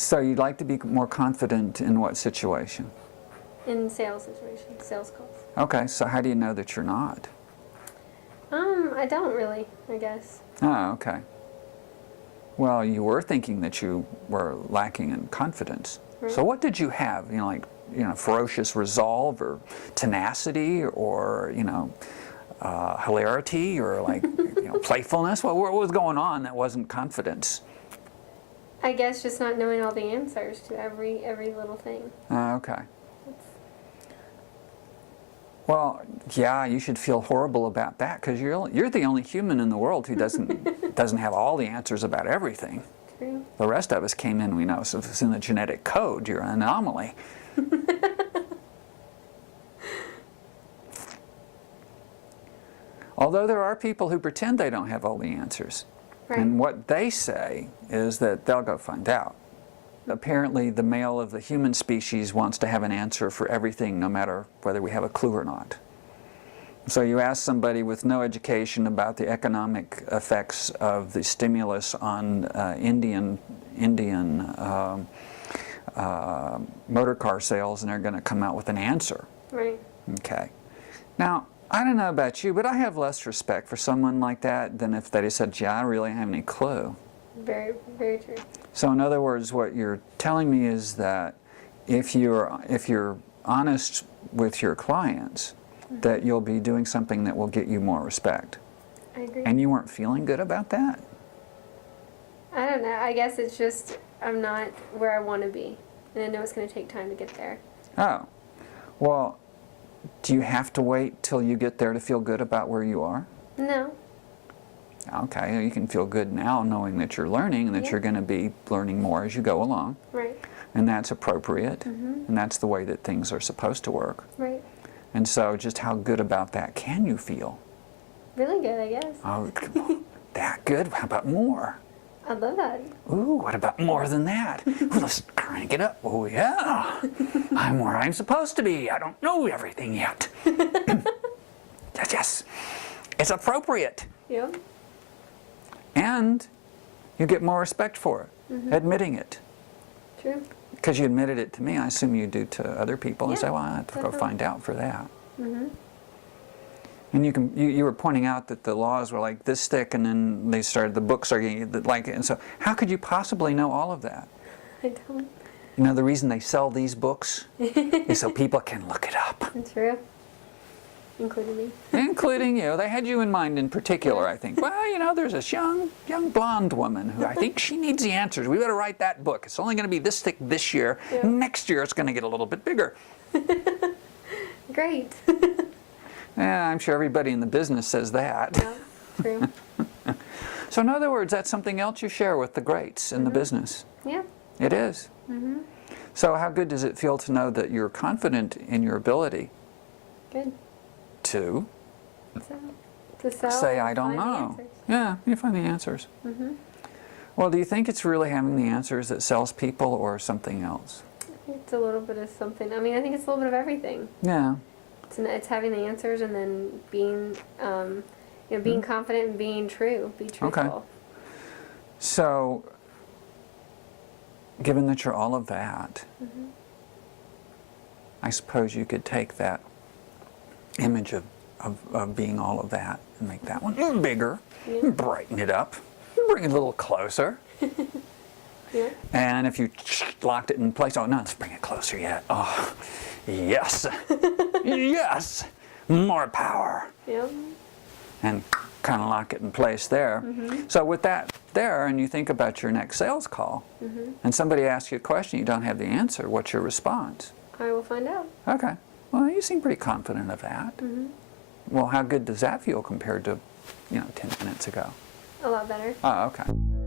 So you'd like to be more confident in what situation? In sales situations, sales calls. Okay, so how do you know that you're not? I don't really, I guess. Oh, okay. Well, you were thinking that you were lacking in confidence. Right. So what did you have? Ferocious resolve or tenacity or, hilarity or playfulness? What was going on that wasn't confidence? I guess just not knowing all the answers to every little thing. Okay. Well, yeah, you should feel horrible about that because you're the only human in the world who doesn't have all the answers about everything. True. The rest of us came in, we know, so if it's in the genetic code, you're an anomaly. Although there are people who pretend they don't have all the answers. Right. And what they say is that they'll go find out. Apparently, the male of the human species wants to have an answer for everything, no matter whether we have a clue or not. So you ask somebody with no education about the economic effects of the stimulus on Indian motor car sales, and they're going to come out with an answer. Right. Okay. Now, I don't know about you, but I have less respect for someone like that than if they just said, "Gee, I really don't have any clue." Very, very true. So in other words, what you're telling me is that if you're honest with your clients, that you'll be doing something that will get you more respect. I agree. And you weren't feeling good about that? I don't know. I guess it's just I'm not where I want to be. And I know it's going to take time to get there. Oh. Well, do you have to wait till you get there to feel good about where you are? No. Okay, you can feel good now knowing that you're learning and that you're going to be learning more as you go along. Right. And that's appropriate. And that's the way that things are supposed to work. Right. And so just how good about that can you feel? Really good, I guess. Oh, that good? How about more? I love that. Ooh, what about more than that? Ooh, let's crank it up. Oh, yeah. I'm where I'm supposed to be. I don't know everything yet. Yes. It's appropriate. Yep. And you get more respect for it, admitting it. True. Because you admitted it to me, I assume you do to other people and Yeah, say, well, I have to go definitely. find out for that. And you were pointing out that the laws were like this thick, and then they started, the books are like, and so how could you possibly know all of that? I don't. You know, the reason they sell these books is so people can look it up. True. Including me. Including you. They had you in mind in particular, I think. Well, there's this young blonde woman who I think she needs the answers. We better write that book. It's only going to be this thick this year. Yeah. Next year it's going to get a little bit bigger. Great. Yeah, I'm sure everybody in the business says that. Yeah, true. So in other words, that's something else you share with the greats in the business. Yeah. It is. So how good does it feel to know that you're confident in your ability Good. to To sell. say, I don't find the know? answers. Yeah, you find the answers. Well, do you think it's really having the answers that sells people or something else? It's a little bit of something. I mean, I think it's a little bit of everything. Yeah. It's having the answers and then being, being confident and being true. Be truthful. Okay. So, given that you're all of that, I suppose you could take that image of being all of that and make that one bigger, brighten it up, bring it a little closer. Yeah. And if you locked it in place, oh no, let's bring it closer yet. Oh, yes, yes, more power. Yeah. And kind of lock it in place there. So with that there, and you think about your next sales call, and somebody asks you a question, you don't have the answer, what's your response? I will find out. Okay, well, you seem pretty confident of that. Well, how good does that feel compared to, 10 minutes ago? A lot better. Oh, okay.